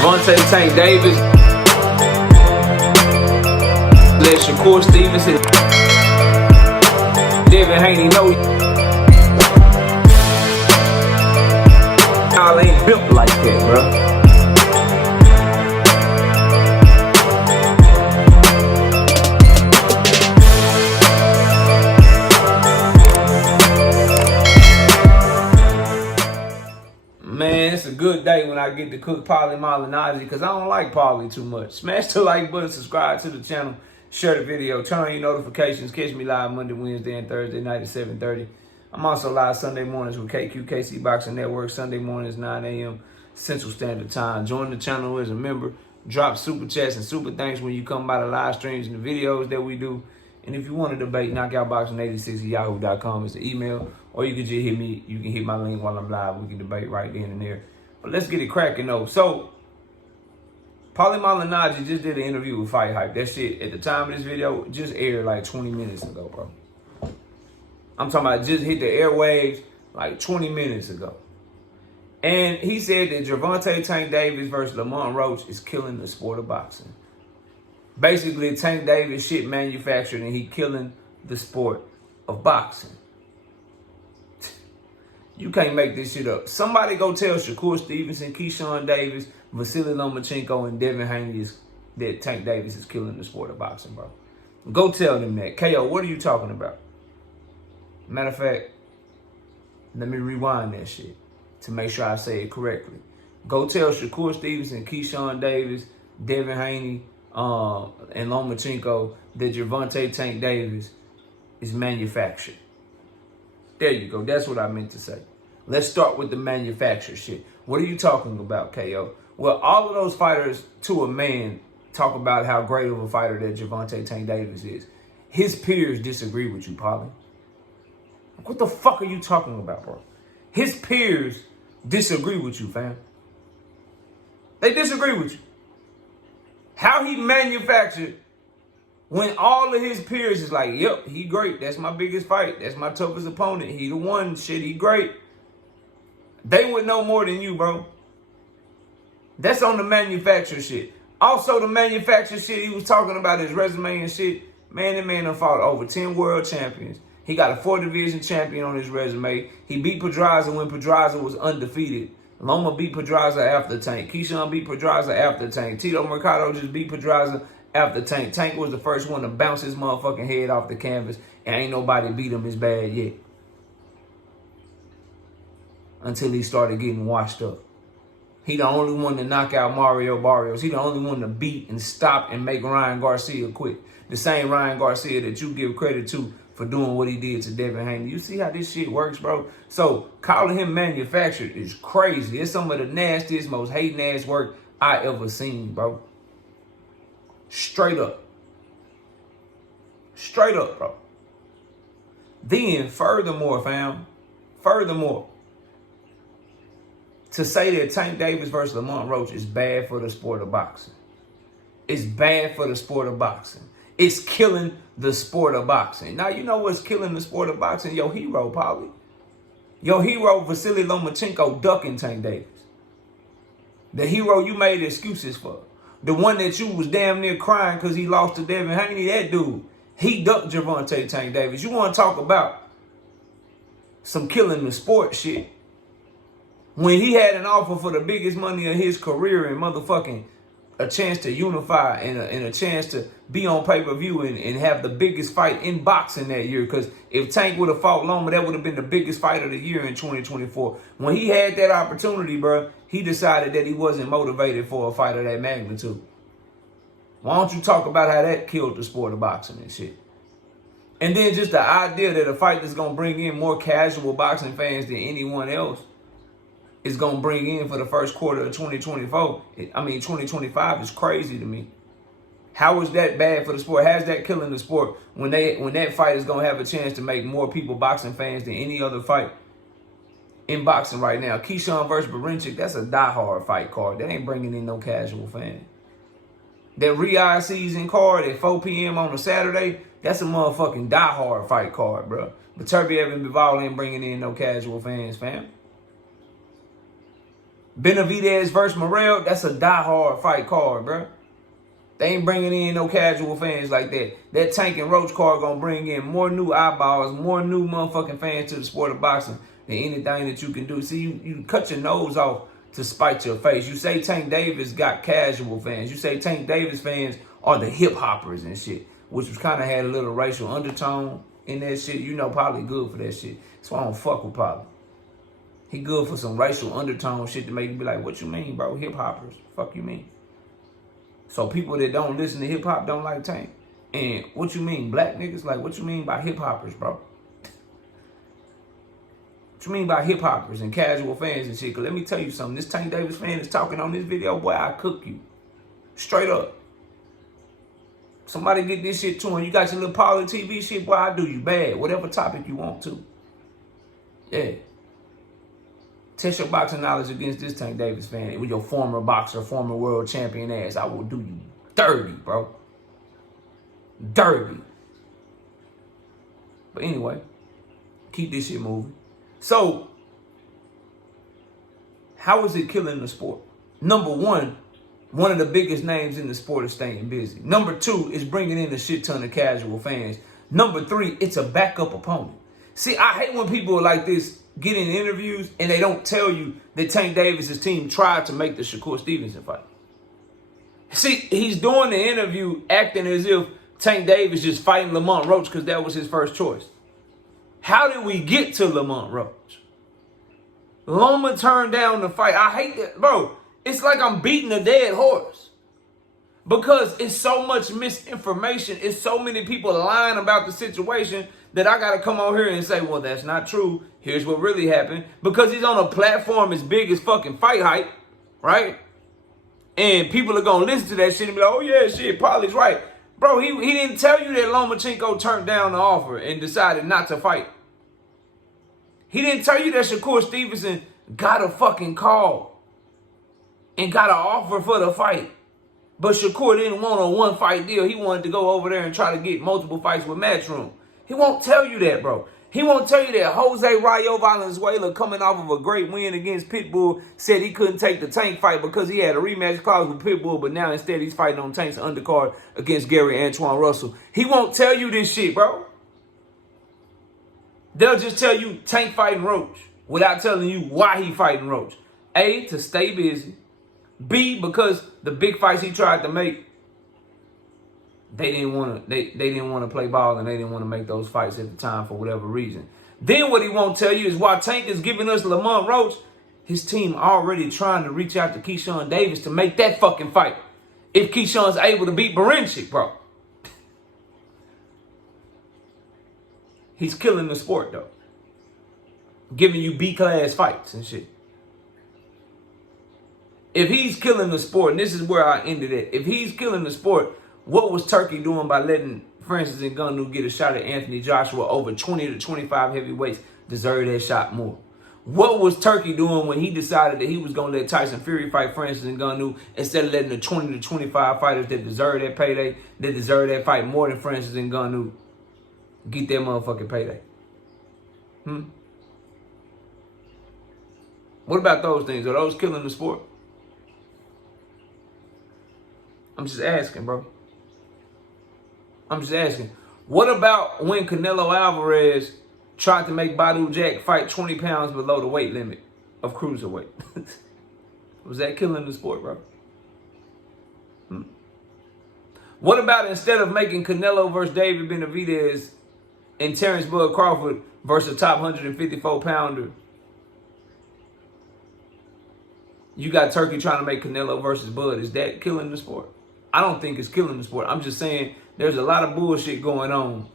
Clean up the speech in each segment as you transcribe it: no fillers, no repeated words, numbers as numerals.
Javonte Davis. Let Shakur Stevenson. Devin Haney know y'all ain't built like that, bro. Man, it's a good day when I get to cook Malagi because I don't like Paulie too much. Smash the like button, subscribe to the channel, share the video, turn on your notifications. Catch me live Monday, Wednesday, and Thursday night at 7:30. I'm also live Sunday mornings with KC Boxing Network, Sunday mornings 9 a.m. Central Standard Time. Join the channel as a member. Drop super chats and super thanks when you come by the live streams and the videos that we do. And if you want to debate, knockoutboxing86@yahoo.com is the email. Or you can just hit me. You can hit my link while I'm live. We can debate right then and there. But let's get it cracking, though. So, Malagi just did an interview with Fight Hype. That shit, at the time of this video, just aired like 20 minutes ago, bro. I'm talking about just hit the airwaves like 20 minutes ago. And he said that Gervonta Davis versus Lamont Roach is killing the sport of boxing. Basically, Tank Davis shit manufactured and he killing the sport of boxing. You can't make this shit up. Somebody go tell Shakur Stevenson, Keyshawn Davis, Vasily Lomachenko, and Devin Haney that Tank Davis is killing the sport of boxing, bro. Go tell them that. KO, what are you talking about? Matter of fact, let me rewind that shit to make sure I say it correctly. Go tell Shakur Stevenson, Keyshawn Davis, Devin Haney, and Lomachenko that Gervonta Tank Davis is manufactured. There you go. That's what I meant to say. Let's start with the manufactured shit. What are you talking about, KO? Well, all of those fighters, to a man, talk about how great of a fighter that Gervonta Tank Davis is. His peers disagree with you, Paulie. What the fuck are you talking about, bro? His peers disagree with you, fam. They disagree with you. How he manufactured when all of his peers is like, yep, he great. That's my biggest fight. That's my toughest opponent. He the one. Shit, he great. They would know more than you, bro. That's on the manufacturer shit. Also, the manufacturer shit he was talking about, his resume and shit. Man, that man done fought over 10 world champions. He got a 4-division champion on his resume. He beat Pedraza when Pedraza was undefeated. Loma beat Pedraza after Tank. Keyshawn beat Pedraza after Tank. Tito Mercado just beat Pedraza after Tank. Tank was the first one to bounce his motherfucking head off the canvas, and ain't nobody beat him as bad yet. Until he started getting washed up. He the only one to knock out Mario Barrios. He the only one to beat and stop and make Ryan Garcia quit. The same Ryan Garcia that you give credit to for doing what he did to Devin Haney. You see how this shit works, bro? So calling him manufactured is crazy. It's some of the nastiest, most hating ass work I ever seen, bro. Straight up. Straight up, bro. Then, furthermore, fam, to say that Tank Davis versus Lamont Roach is bad for the sport of boxing. It's bad for the sport of boxing. It's killing the sport of boxing. Now, you know what's killing the sport of boxing? Your hero, Paulie. Your hero, Vasily Lomachenko, ducking Tank Davis. The hero you made excuses for. The one that you was damn near crying because he lost to Devin Haney, that dude, he ducked Gervonta Tank Davis. You want to talk about some killing the sport shit? When he had an offer for the biggest money of his career and motherfucking a chance to unify and a chance to be on pay-per-view and have the biggest fight in boxing that year. Because if Tank would have fought Loma, that would have been the biggest fight of the year in 2024. When he had that opportunity, bro, he decided that he wasn't motivated for a fight of that magnitude. Why don't you talk about how that killed the sport of boxing and shit? And then just the idea that a fight that's going to bring in more casual boxing fans than anyone else is going to bring in for the first quarter of 2024. 2025 is crazy to me. How is that bad for the sport? How's that killing the sport when that fight is going to have a chance to make more people boxing fans than any other fight in boxing right now? Keyshawn versus Barincic, that's a diehard fight card. That ain't bringing in no casual fan. That Riyadh season card at 4 p.m. on a Saturday, that's a motherfucking diehard fight card, bro. But Turbiev and Bivol ain't bringing in no casual fans, fam. Benavidez versus Morrell, that's a die-hard fight card, bro. They ain't bringing in no casual fans like that. That Tank and Roach card gonna bring in more new eyeballs, more new motherfucking fans to the sport of boxing than anything that you can do. See, you cut your nose off to spite your face. You say Tank Davis got casual fans. You say Tank Davis fans are the hip hoppers and shit, which was kind of had a little racial undertone in that shit. You know, Polly good for that shit. So I don't fuck with Polly. He good for some racial undertone shit to make you be like, what you mean, bro? Hip hoppers. Fuck you mean? So people that don't listen to hip hop don't like Tank. And what you mean, black niggas? Like, what you mean by hip hoppers, bro? What you mean by hip hoppers and casual fans and shit? Cause let me tell you something. This Tank Davis fan is talking on this video, boy, I cook you. Straight up. Somebody get this shit to him. You got your little Pauly TV shit, boy, I do you bad. Whatever topic you want to. Yeah. Test your boxing knowledge against this Tank Davis fan with your former boxer, former world champion ass. I will do you dirty, bro. Dirty. But anyway, keep this shit moving. So, how is it killing the sport? Number one of the biggest names in the sport is staying busy. Number two is bringing in a shit ton of casual fans. Number three, it's a backup opponent. See, I hate when people like this get in interviews and they don't tell you that Tank Davis' team tried to make the Shakur Stevenson fight. See, he's doing the interview acting as if Tank Davis just fighting Lamont Roach because that was his first choice. How did we get to Lamont Roach? Loma turned down the fight. I hate that, bro. It's like I'm beating a dead horse. Because it's so much misinformation. It's so many people lying about the situation that I got to come on here and say, well, that's not true. Here's what really happened. Because he's on a platform as big as fucking Fight Hype, right? And people are going to listen to that shit and be like, oh, yeah, shit, Polly's right. Bro, he didn't tell you that Lomachenko turned down the offer and decided not to fight. He didn't tell you that Shakur Stevenson got a fucking call and got an offer for the fight. But Shakur didn't want a one-fight deal. He wanted to go over there and try to get multiple fights with Matchroom. He won't tell you that, bro. He won't tell you that Jose Rayo Valenzuela, coming off of a great win against Pitbull, said he couldn't take the Tank fight because he had a rematch clause with Pitbull, but now instead he's fighting on Tank's undercard against Gary Antoine Russell. He won't tell you this shit, bro. They'll just tell you Tank fighting Roach without telling you why he fighting Roach. A, to stay busy. B, because the big fights he tried to make, they didn't want to play ball and they didn't want to make those fights at the time for whatever reason. Then what he won't tell you is why Tank is giving us Lamont Roach. His team already trying to reach out to Keyshawn Davis to make that fucking fight. If Keyshawn's able to beat Barinchik, bro. He's killing the sport, though. Giving you B-class fights and shit. If he's killing the sport, and this is where I ended it. If he's killing the sport, what was Turkey doing by letting Francis Ngannou get a shot at Anthony Joshua over 20 to 25 heavyweights deserve that shot more? What was Turkey doing when he decided that he was going to let Tyson Fury fight Francis Ngannou instead of letting the 20 to 25 fighters that deserve that payday, that deserve that fight more than Francis Ngannou, get their motherfucking payday? What about those things? Are those killing the sport? I'm just asking, bro. I'm just asking. What about when Canelo Alvarez tried to make Badou Jack fight 20 pounds below the weight limit of cruiserweight? Was that killing the sport, bro? What about instead of making Canelo versus David Benavidez and Terrence Bud Crawford versus a top 154-pounder, you got Turkey trying to make Canelo versus Bud? Is that killing the sport? I don't think it's killing the sport. I'm just saying there's a lot of bullshit going on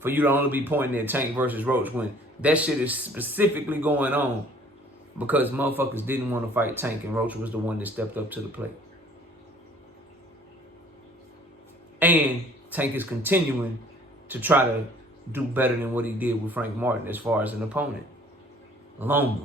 for you to only be pointing at Tank versus Roach when that shit is specifically going on because motherfuckers didn't want to fight Tank and Roach was the one that stepped up to the plate. And Tank is continuing to try to do better than what he did with Frank Martin as far as an opponent. Loma.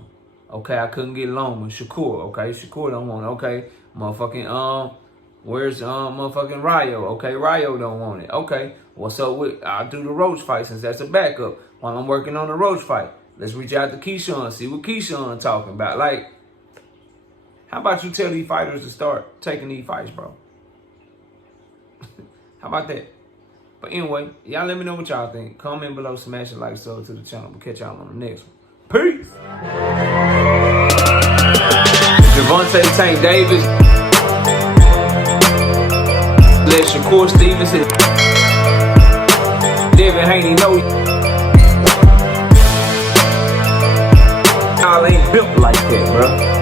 Okay, I couldn't get Loma. Shakur. Okay, Shakur don't want it. Okay, motherfucking, where's motherfucking Rayo? Okay, Rayo don't want it. Okay, what's up with, I'll do the Roach fight since that's a backup. While I'm working on the Roach fight, let's reach out to Keyshawn, see what Keyshawn talking about. Like, How about you tell these fighters to start taking these fights, bro? How about that? But anyway, y'all let me know what y'all think. Comment below, smash a like, sub to the channel. We'll catch y'all on the next one. Peace! Gervonta Davis. Let Shakur Stevenson. Devin Haney know y'all ain't built like that, bro.